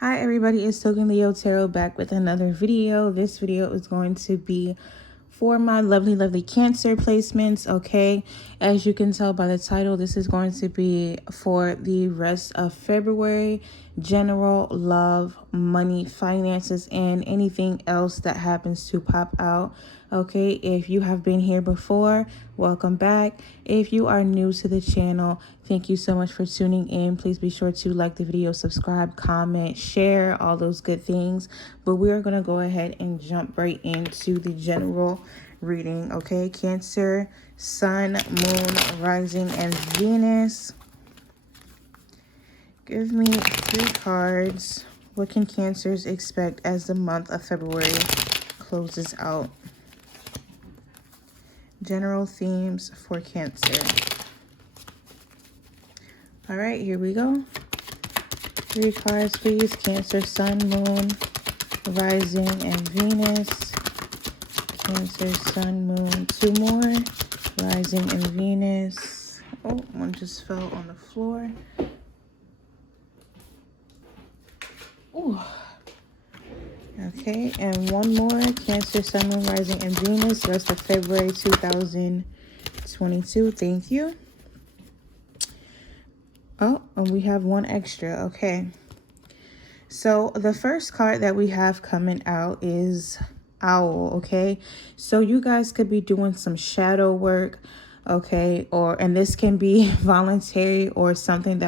Hi everybody, it's 𝙧𝙚𝙖𝙡 back with another video. This video is going to be for my lovely Cancer placements, okay? As you can tell by the title, this is going to be for the rest of February. General love, money, finances, and anything else that happens to pop out. Okay, if you have been here before, welcome back. If you are new to the channel, thank you so much for tuning in. Please be sure to like the video, subscribe, comment, share, all those good things. But we are going to go ahead and jump right into the general reading. Okay, Cancer, Sun, Moon, Rising, and Venus. Give me 3 cards. What can Cancers expect as the month of February closes out? General themes for Cancer. All right, here we go. 3 cards, please. Cancer, Sun, Moon, Rising, and Venus. Cancer, Sun, Moon. 2 more. Rising and Venus. Oh, one just fell on the floor. Ooh. Okay, and 1 more. Cancer, Sun, Moon, Rising, and Venus. Rest of February 2022. Thank you. Oh, and we have 1 extra. Okay. So the first card that we have coming out is Owl, okay? So you guys could be doing some shadow work, okay? And this can be voluntary, or something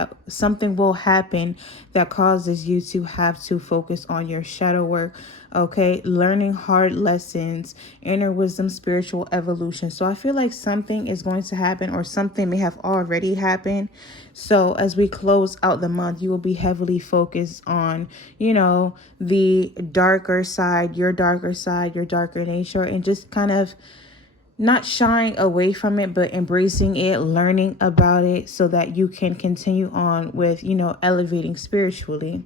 will happen that causes you to have to focus on your shadow work, okay? Learning hard lessons, inner wisdom, spiritual evolution. So I feel like something is going to happen, or something may have already happened. So as we close out the month, you will be heavily focused on, the darker side, your darker nature, and just kind of not shying away from it, but embracing it, learning about it, so that you can continue on with, elevating spiritually.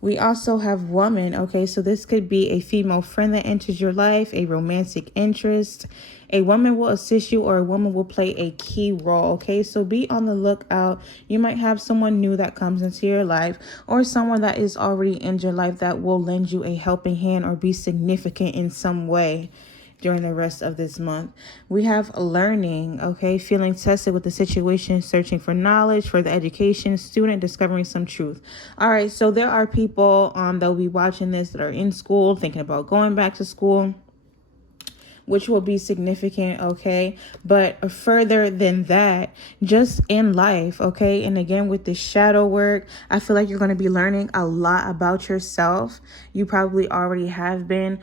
We also have Woman, okay? So this could be a female friend that enters your life, a romantic interest. A woman will assist you, or a woman will play a key role, okay? So be on the lookout. You might have someone new that comes into your life, or someone that is already in your life that will lend you a helping hand or be significant in some way during the rest of this month. We have Learning, okay? Feeling tested with the situation, searching for knowledge for the education, student discovering some truth. All right, so there are people that will be watching this that are in school, thinking about going back to school, which will be significant, okay? But further than that, just in life, okay? And again, with the shadow work, I feel like you're going to be learning a lot about yourself. You probably already have been.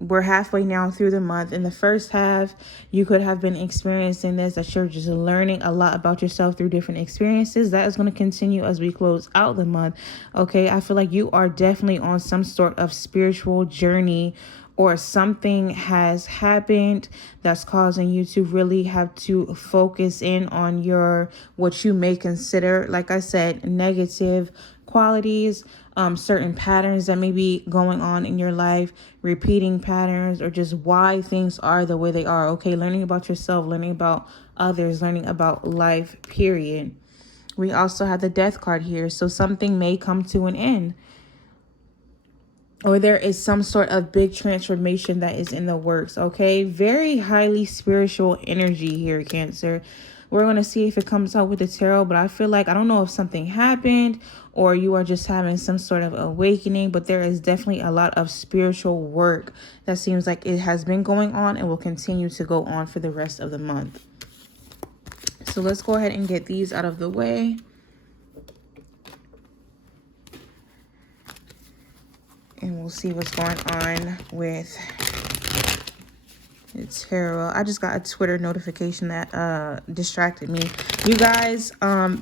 We're halfway now through the month. In the first half, you could have been experiencing this, that you're just learning a lot about yourself through different experiences. That is going to continue as we close out the month, okay? I feel like you are definitely on some sort of spiritual journey, or something has happened that's causing you to really have to focus in on what you may consider, like I said, negative qualities, certain patterns that may be going on in your life, repeating patterns, or just why things are the way they are, okay? Learning about yourself, learning about others, learning about life, period. We also have the Death card here. So something may come to an end, or there is some sort of big transformation that is in the works, okay? Very highly spiritual energy here, Cancer. We're going to see if it comes out with the tarot, but I feel like, I don't know if something happened or you are just having some sort of awakening, but there is definitely a lot of spiritual work that seems like it has been going on and will continue to go on for the rest of the month. So let's go ahead and get these out of the way. And we'll see what's going on with the tarot. I just got a Twitter notification that distracted me. You guys,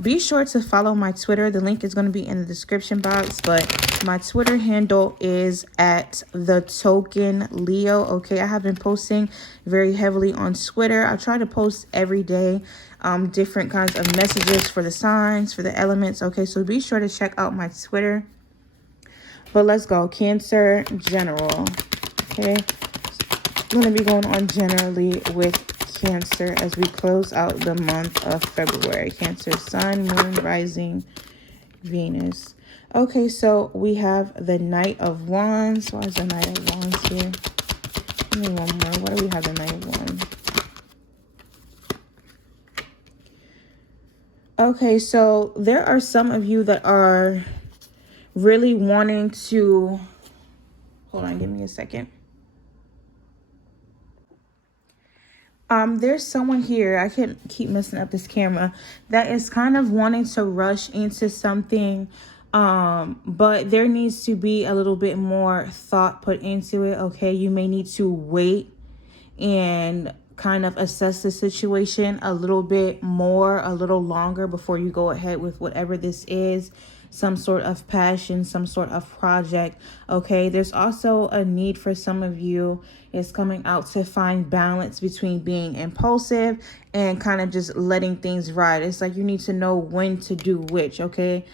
be sure to follow my Twitter. The link is going to be in the description box. But my Twitter handle is @TokenLeo. Okay, I have been posting very heavily on Twitter. I try to post every day different kinds of messages for the signs, for the elements. Okay, so be sure to check out my Twitter. But let's go. Cancer general. Okay. I'm going to be going on generally with Cancer as we close out the month of February. Cancer, Sun, Moon, Rising, Venus. Okay, so we have the Knight of Wands. Why is the Knight of Wands here? Give me one more. Why do we have the Knight of Wands? Okay, so there are some of you that are really wanting to... Hold on, give me a second. There's someone here, I can't keep messing up this camera, that is kind of wanting to rush into something, but there needs to be a little bit more thought put into it, okay? You may need to wait and kind of assess the situation a little bit more, a little longer before you go ahead with whatever this is. Some sort of passion, some sort of project, okay? There's also a need for some of you is coming out to find balance between being impulsive and kind of just letting things ride. It's like you need to know when to do which, okay?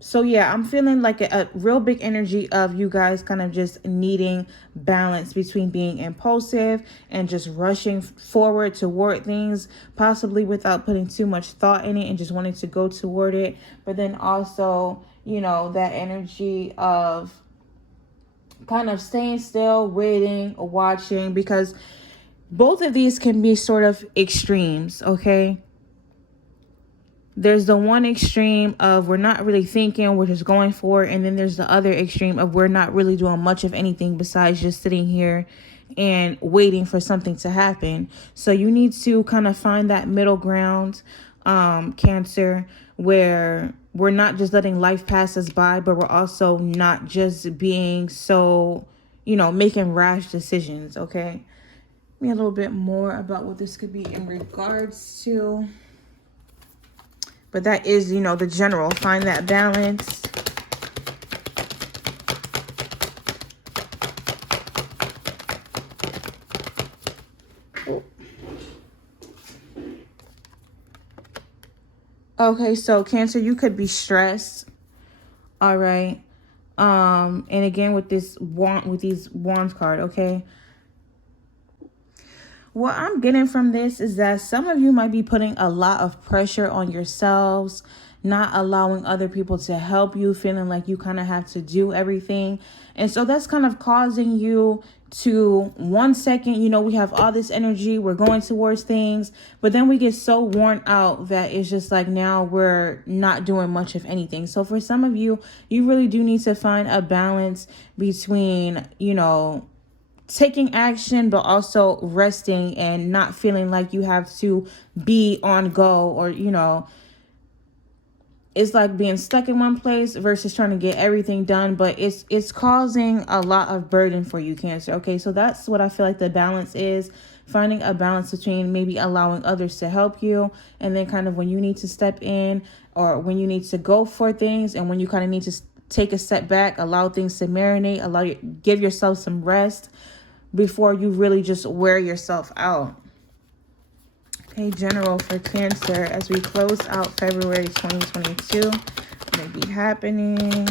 So yeah, I'm feeling like a real big energy of you guys kind of just needing balance between being impulsive and just rushing forward toward things, possibly without putting too much thought in it and just wanting to go toward it. But then also, you know, that energy of kind of staying still, waiting, watching, because both of these can be sort of extremes, okay? There's the one extreme of we're not really thinking, we're just going for it. And then there's the other extreme of we're not really doing much of anything besides just sitting here and waiting for something to happen. So you need to kind of find that middle ground, Cancer, where we're not just letting life pass us by, but we're also not just being so, you know, making rash decisions, okay? Give me a little bit more about what this could be in regards to. But that is, you know, the general. Find that balance. Okay, so Cancer, you could be stressed. All right. And again with these wands card, okay? What I'm getting from this is that some of you might be putting a lot of pressure on yourselves, not allowing other people to help you, feeling like you kind of have to do everything. And so that's kind of causing you to 1 second, you know, we have all this energy, we're going towards things, but then we get so worn out that it's just like now we're not doing much of anything. So for some of you, you really do need to find a balance between, you know, taking action, but also resting and not feeling like you have to be on go, or, you know, it's like being stuck in one place versus trying to get everything done, but it's causing a lot of burden for you, Cancer. Okay, so that's what I feel like the balance is. Finding a balance between maybe allowing others to help you, and then kind of when you need to step in, or when you need to go for things, and when you kind of need to take a step back, allow things to marinate, give yourself some rest before you really just wear yourself out. Okay, general for Cancer as we close out February 2022. May be happening.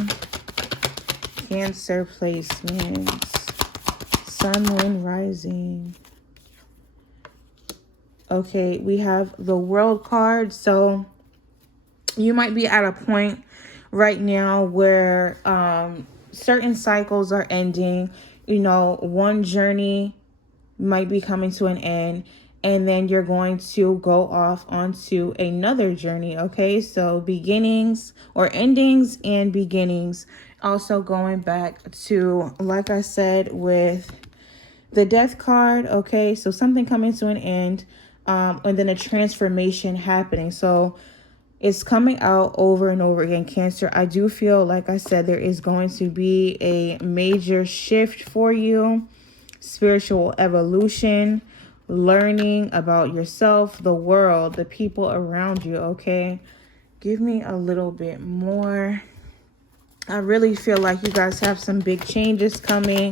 Cancer placements. Sun, Moon, Rising. Okay, we have the World card. So you might be at a point right now where certain cycles are ending. You know, one journey might be coming to an end, and then you're going to go off onto another journey, okay? So beginnings or endings and beginnings. Also going back to, like I said, with the Death card, okay? So something coming to an end, and then a transformation happening. So it's coming out over and over again, Cancer. I do feel, like I said, there is going to be a major shift for you. Spiritual evolution, learning about yourself, the world, the people around you, okay? Give me a little bit more. I really feel like you guys have some big changes coming.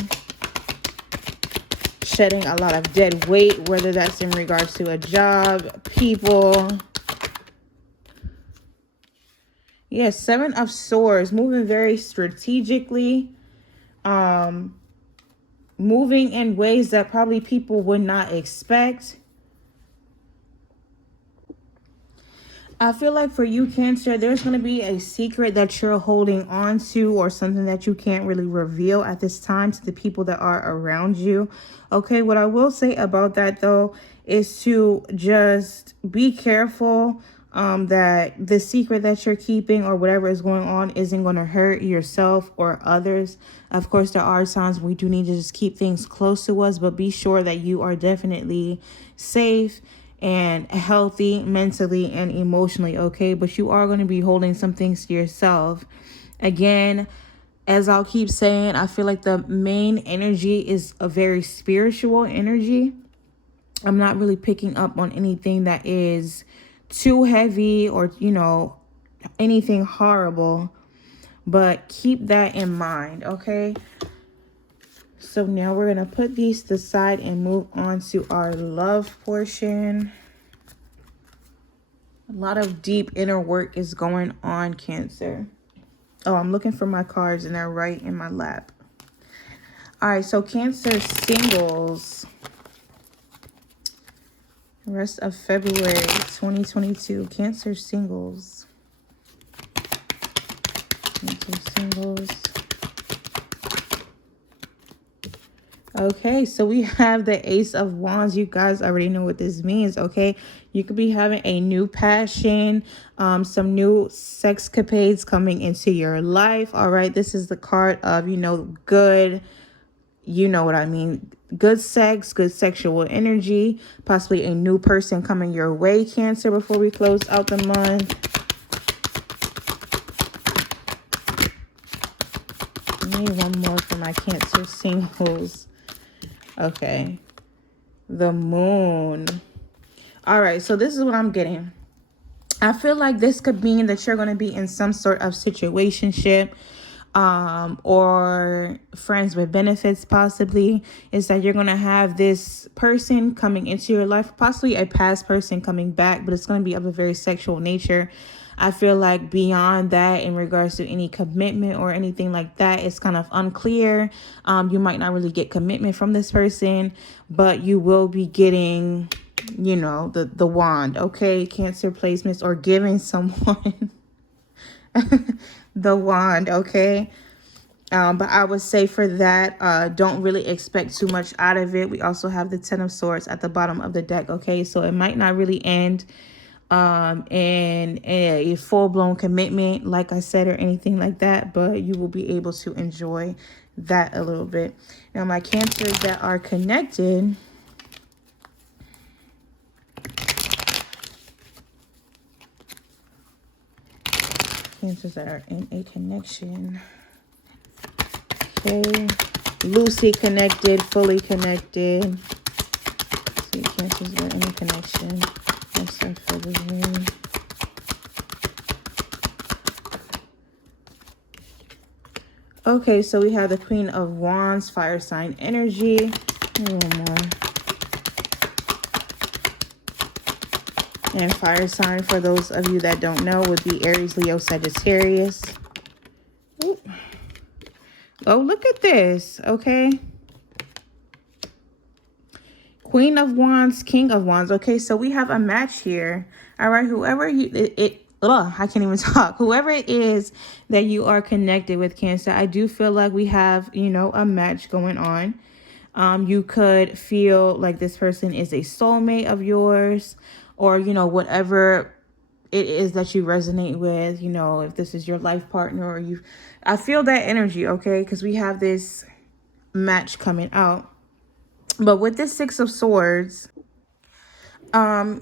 Shedding a lot of dead weight, whether that's in regards to a job, people. Yes, Seven of Swords, moving very strategically. Moving in ways that probably people would not expect. I feel like for you, Cancer, there's going to be a secret that you're holding on to, or something that you can't really reveal at this time to the people that are around you. Okay, what I will say about that, though, is to just be careful that the secret that you're keeping or whatever is going on isn't going to hurt yourself or others. Of course, there are times we do need to just keep things close to us, but be sure that you are definitely safe and healthy mentally and emotionally, okay? But you are going to be holding some things to yourself. Again, as I'll keep saying, I feel like the main energy is a very spiritual energy. I'm not really picking up on anything that is too heavy or, anything horrible. But keep that in mind, okay? So now we're going to put these to the side and move on to our love portion. A lot of deep inner work is going on, Cancer. Oh, I'm looking for my cards and they're right in my lap. All right, so Cancer singles. Rest of February 2022. Cancer singles. Cancer singles. Okay, so we have the Ace of Wands. You guys already know what this means, okay? You could be having a new passion, some new sexcapades coming into your life, all right? This is the card of, good, you know what I mean, good sex, good sexual energy, possibly a new person coming your way, Cancer, before we close out the month. I need one more for my Cancer singles. Okay. The Moon. All right, so this is what I'm getting. I feel like this could mean that you're going to be in some sort of situationship, or friends with benefits, possibly. Is that you're going to have this person coming into your life, possibly a past person coming back, but it's going to be of a very sexual nature. I feel like beyond that, in regards to any commitment or anything like that, it's kind of unclear. You might not really get commitment from this person, but you will be getting, the wand, okay? Cancer placements, or giving someone the wand, okay? But I would say for that, don't really expect too much out of it. We also have the Ten of Swords at the bottom of the deck, okay? So it might not really end in a full-blown commitment, like I said, or anything like that, but you will be able to enjoy that a little bit. Now, my Cancers that are connected, Cancers that are in a connection, okay, loosely connected, fully connected. See, Cancers that are in a connection. Next time for the moon. Okay, so we have the Queen of Wands, fire sign energy. One more. And fire sign, for those of you that don't know, would be Aries, Leo, Sagittarius. Ooh. Oh, look at this, okay? Queen of Wands, King of Wands. Okay, so we have a match here. All right, whoever I can't even talk. Whoever it is that you are connected with, Cancer, I do feel like we have, a match going on. You could feel like this person is a soulmate of yours, or, whatever it is that you resonate with, if this is your life partner, or I feel that energy, okay? Because we have this match coming out. But with this Six of Swords, I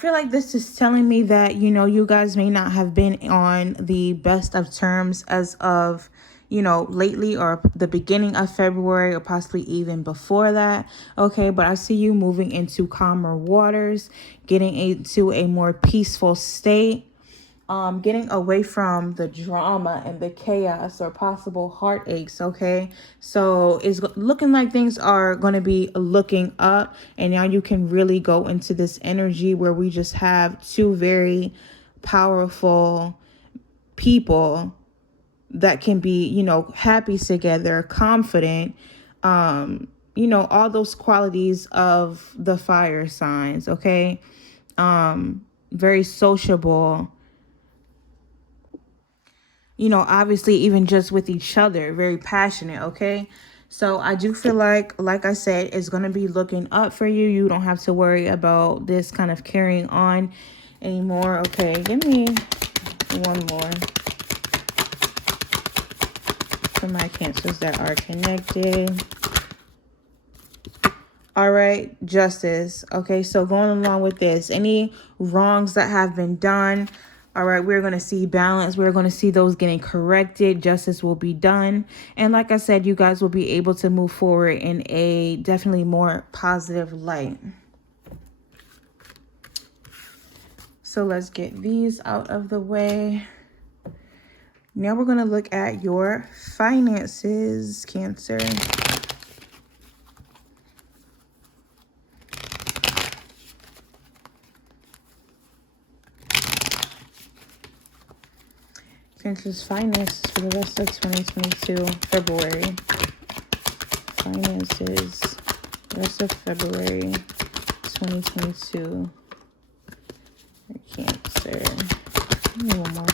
feel like this is telling me that, you guys may not have been on the best of terms as of, lately, or the beginning of February, or possibly even before that. Okay, but I see you moving into calmer waters, getting into a more peaceful state. Getting away from the drama and the chaos or possible heartaches, okay? So it's looking like things are going to be looking up, and now you can really go into this energy where we just have two very powerful people that can be, happy together, confident, all those qualities of the fire signs, okay? very sociable, you know, obviously even just with each other, very passionate, okay? So I do feel like I said, it's going to be looking up for you. You don't have to worry about this kind of carrying on anymore. Okay, give me one more for my Cancers that are connected. All right, justice. Okay, so going along with this, any wrongs that have been done, all right, we're going to see balance. We're going to see those getting corrected. Justice will be done. And like I said, you guys will be able to move forward in a definitely more positive light. So let's get these out of the way. Now we're going to look at your finances, Cancer. Cancer's finances for the rest of 2022, February. Finances, rest of February 2022. Cancer. Give me one more.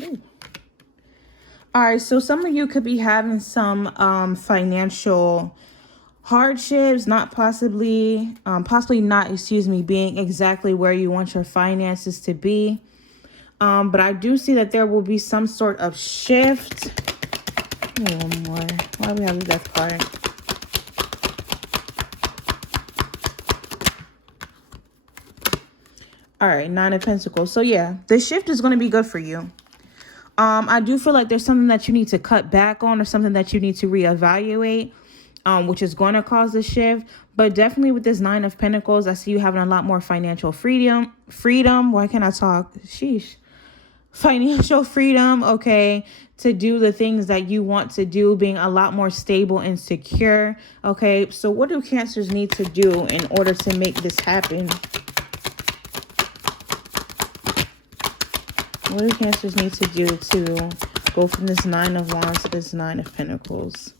Ooh. All right, so some of you could be having some financial hardships, possibly not, being exactly where you want your finances to be. But I do see that there will be some sort of shift. Give me one more. Why do we have the Death card? All right, Nine of Pentacles. So yeah, the shift is going to be good for you. I do feel like there's something that you need to cut back on or something that you need to reevaluate, which is going to cause the shift. But definitely with this Nine of Pentacles, I see you having a lot more financial freedom. Why can't I talk? Sheesh. Financial freedom, okay, to do the things that you want to do, being a lot more stable and secure, okay? So what do Cancers need to do in order to make this happen? What do Cancers need to do to go from this Nine of Wands to this Nine of Pentacles?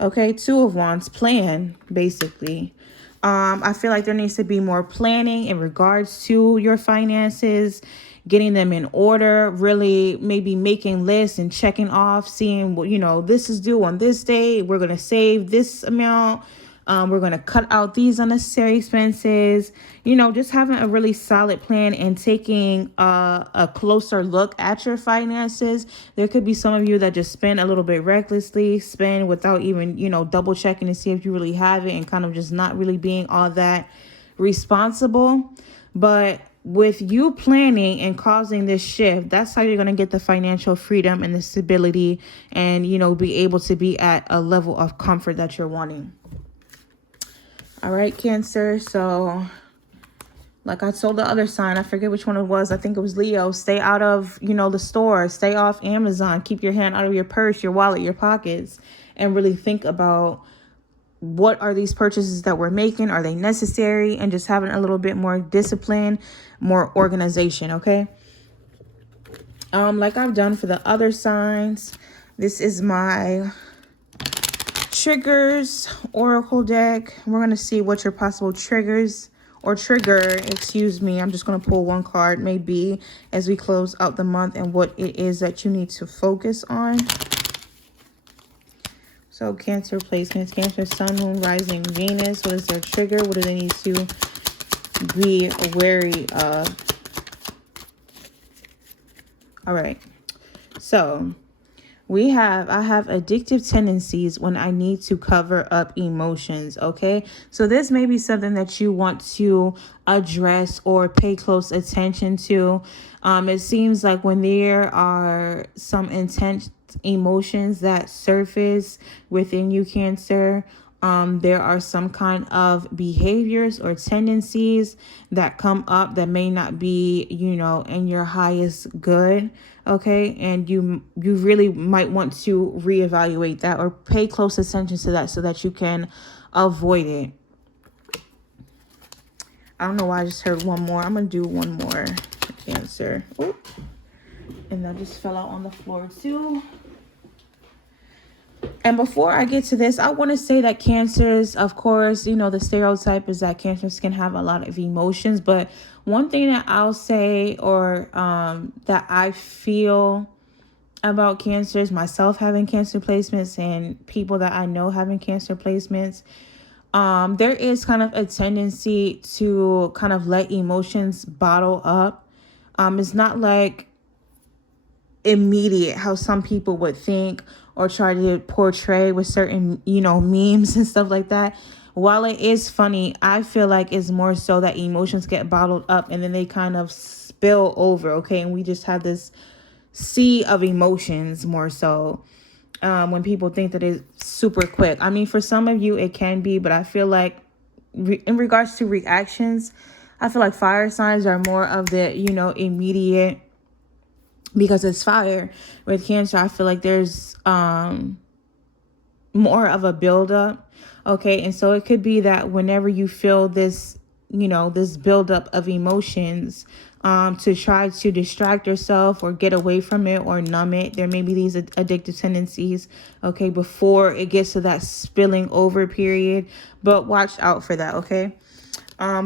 Okay, Two of Wands, plan, basically. I feel like there needs to be more planning in regards to your finances, getting them in order, really maybe making lists and checking off, seeing what, you know, this is due on this day. We're going to save this amount. We're going to cut out these unnecessary expenses, you know, just having a really solid plan and taking a closer look at your finances. There could be some of you that just spend a little bit recklessly, spend without even, you know, double checking to see if you really have it and kind of just not really being all that responsible. But with you planning and causing this shift, that's how you're going to get the financial freedom and the stability and, you know, be able to be at a level of comfort that you're wanting. All right, Cancer. So like I told the other sign, I forget which one it was. I think it was Leo. Stay out of, you know, the store. Stay off Amazon. Keep your hand out of your purse, your wallet, your pockets, and really think about what are these purchases that we're making? Are they necessary? And just having a little bit more discipline, more organization, okay? Like I've done for the other signs, this is my triggers oracle deck. We're going to see what your possible triggers or trigger, I'm just going to pull one card maybe as we close out the month and what it is that you need to focus on. So Cancer placements, Cancer, Sun, Moon, Rising, Venus. What is their trigger? What do they need to be wary of? All right. So I have addictive tendencies when I need to cover up emotions, okay? So this may be something that you want to address or pay close attention to. It seems like when there are some intense emotions that surface within you, Cancer, there are some kind of behaviors or tendencies that come up that may not be, you know, in your highest good. Okay. And you really might want to reevaluate that or pay close attention to that so that you can avoid it. I don't know why I just heard one more. I'm going to do one more, Cancer. Oop. And that just fell out on the floor too. And before I get to this, I want to say that cancers, of course, you know, the stereotype is that cancers can have a lot of emotions. But one thing that I'll say, or that I feel about cancers, myself having cancer placements and people that I know having cancer placements, there is kind of a tendency to kind of let emotions bottle up. It's not like immediate how some people would think or try to portray with certain, you know, memes and stuff like that. While it is funny, I feel like it's more so that emotions get bottled up and then they kind of spill over, okay? And we just have this sea of emotions more so, when people think that it's super quick. I mean, for some of you, it can be, but I feel like in regards to reactions, I feel like fire signs are more of the, you know, immediate, because it's fire. With Cancer, I feel like there's more of a buildup. Okay, and so it could be that whenever you feel this, you know, this buildup of emotions, to try to distract yourself or get away from it or numb it, there may be these addictive tendencies, okay, before it gets to that spilling over period. But watch out for that, okay?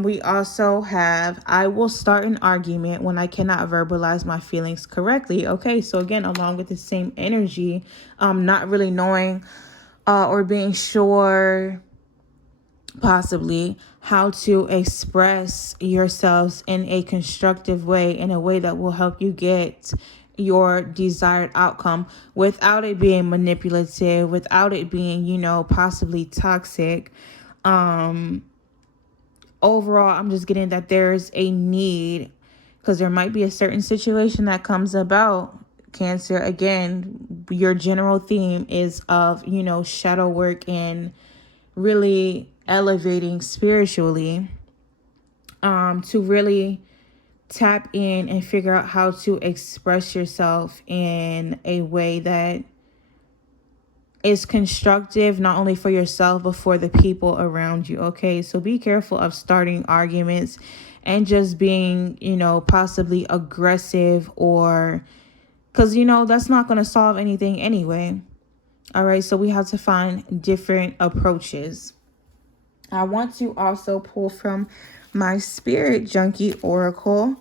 We also have, I will start an argument when I cannot verbalize my feelings correctly. Okay, so again, along with the same energy, not really knowing or being sure possibly how to express yourselves in a constructive way, in a way that will help you get your desired outcome without it being manipulative, without it being, you know, possibly toxic. Overall, I'm just getting that there's a need, because there might be a certain situation that comes about. Cancer, again, your general theme is of, you know, shadow work and really elevating spiritually, to really tap in and figure out how to express yourself in a way that is constructive, not only for yourself, but for the people around you. Okay, so be careful of starting arguments and just being, you know, possibly aggressive, or because, you know, that's not going to solve anything anyway. All right, so we have to find different approaches. I want to also pull from my Spirit Junkie Oracle.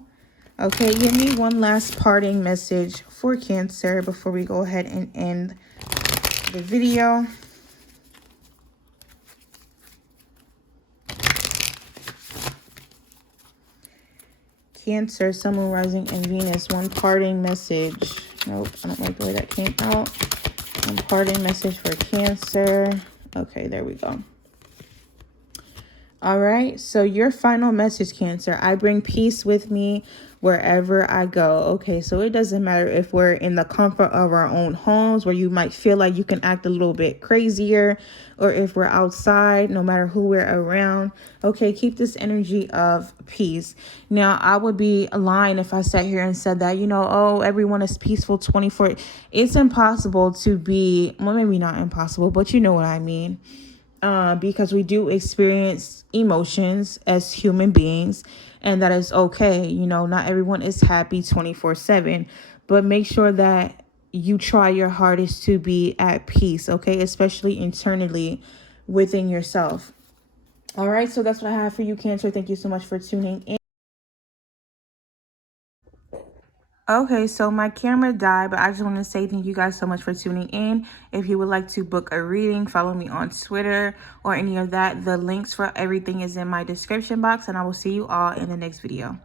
Okay, give me one last parting message for Cancer before we go ahead and end the video. Cancer, Sun, Moon, Rising, and Venus. One parting message. Nope, I don't like the way that came out. One parting message for Cancer. Okay, there we go. All right, so your final message, Cancer: I bring peace with me wherever I go. Okay, so it doesn't matter if we're in the comfort of our own homes, where you might feel like you can act a little bit crazier, or if we're outside, no matter who we're around. Okay, keep this energy of peace. Now, I would be lying if I sat here and said that, you know, oh, everyone is peaceful 24. It's impossible to be, well, maybe not impossible, but you know what I mean. Because we do experience emotions as human beings, and that is okay. You know, not everyone is happy 24/7, but make sure that you try your hardest to be at peace, okay? Especially internally within yourself. All right, so that's what I have for you, Cancer. Thank you so much for tuning in. Okay, so my camera died, but I just want to say thank you guys so much for tuning in. If you would like to book a reading, follow me on Twitter or any of that. The links for everything is in my description box, and I will see you all in the next video.